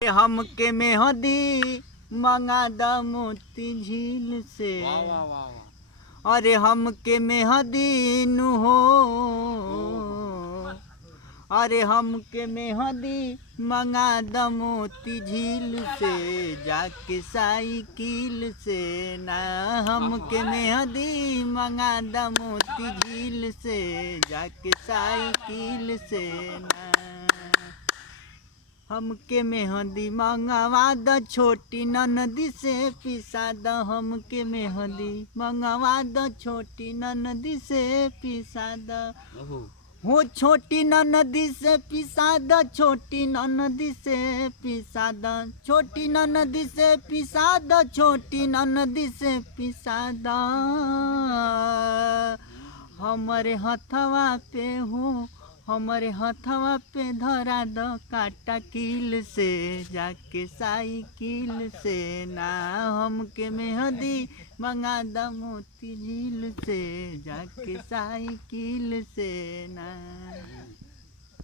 हमके मेहंदी मंगा द मोती झील से। वाह वाह वाह वाह। अरे हमके मेहंदी नु हो, अरे हमके मेहंदी मंगा द मोती झील से, जाके साइकिल से ना। हमके मेहंदी मंगा द मोती झील से, जाके साइकिल से ना। हमके मेहंदी मंगवा द छोटी ननदी से पिसा द। हमके मेहंदी मंगवा द छोटी ननदी से पिसा द। हो छोटी ननदी से पिसा द, छोटी ननदी से पिसा द, छोटी ननदी से पिसा द, छोटी ननदी से पिसा द। हमारे हथवा पे हो, हमारे हथवा पे धरा द काटा कील से, जाके साइकिल से ना। हमके मेहंदी मंगा द मोती झील से, जाके साइकिल से ना।